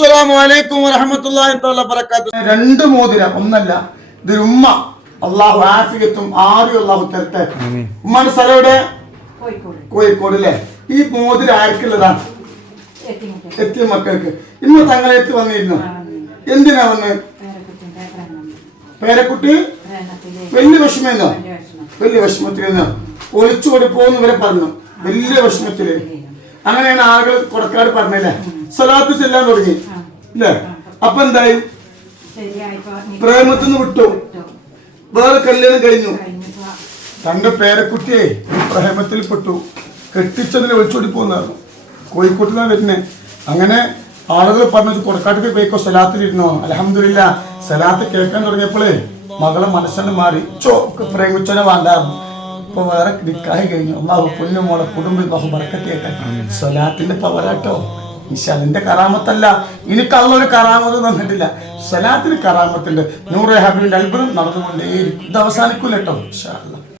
അസ്സലാമു അലൈക്കും വറഹ്മത്തുള്ളാഹി തആല ബറകാതുഹു. രണ്ട് മോതിരം ഒന്നല്ല, ഇതൊരു ഉമ്മ. അള്ളാഹു ആഫിയത്തും ആരും അള്ളാഹു തരട്ടെ. ഉമ്മാന്റെ സ്ഥലം എവിടെ? കോഴിക്കോട് അല്ലേ? ഈ മോതിരം ആർക്കുള്ളതാണ്? എത്തിയ മക്കൾക്ക്. ഇന്ന് തങ്ങളെടുത്ത് വന്നിരുന്നു. എന്തിനാ വന്ന്? പേരക്കുട്ടി വലിയ വിഷമെന്നോ? വലിയ വിഷമത്തിലെന്നോ? ഒളിച്ചുകൂടി പോകുന്നവരെ പറഞ്ഞു, വലിയ വിഷമത്തില്. അങ്ങനെയാണ് ആളുകൾ കൊടക്കാട് പറഞ്ഞല്ലേ, സ്വലാത്ത് ചെല്ലാൻ തുടങ്ങി അല്ലേ? അപ്പൊ എന്തായി? പ്രേമത്തിന്ന് വിട്ടു, വേറെ കല്യാണം കഴിഞ്ഞു. തന്റെ പേരക്കുട്ടിയെ പ്രേമത്തിൽ പെട്ടു, കെട്ടിച്ചതിനെ വിളിച്ചോടി പോകുന്നായിരുന്നു. കോഴിക്കോട്ടിലാണ് വരുന്നത്. അങ്ങനെ ആളുകൾ പറഞ്ഞു, കൊടക്കാട്ടിൽ പോയിക്കോ, സലാത്തിലിരുന്നോ. അൽഹംദുലില്ലാ, സലാത്ത് കേൾക്കാൻ തുടങ്ങിയപ്പോഴേ മകളെ മനസ്സിന് മാറി. പ്രേമിച്ചോനെ വേണ്ടായിരുന്നു. ഇപ്പൊ വേറെ നിക്കാഹ് കഴിഞ്ഞു. അള്ളാഹു പൊന്നുമോളെ കുടുംബം ബറക്കത്തേക്കാൻ. സ്വലാത്തിന്റെ പവരാട്ടോ. അതിന്റെ കറാമത്തല്ല, എനിക്ക് അള്ളൊരു കറാമത്ത് തന്നിട്ടില്ല. സ്വലാത്തിന് കറാമത്തുണ്ട്. നൂറെ ഹബീബിന്റെ അത്ഭുതം നടന്നുകൊണ്ടേയിരിക്കും. ഇത് അവസാനിക്കൂല കേട്ടോ. ഇൻഷാ അല്ലാഹ്.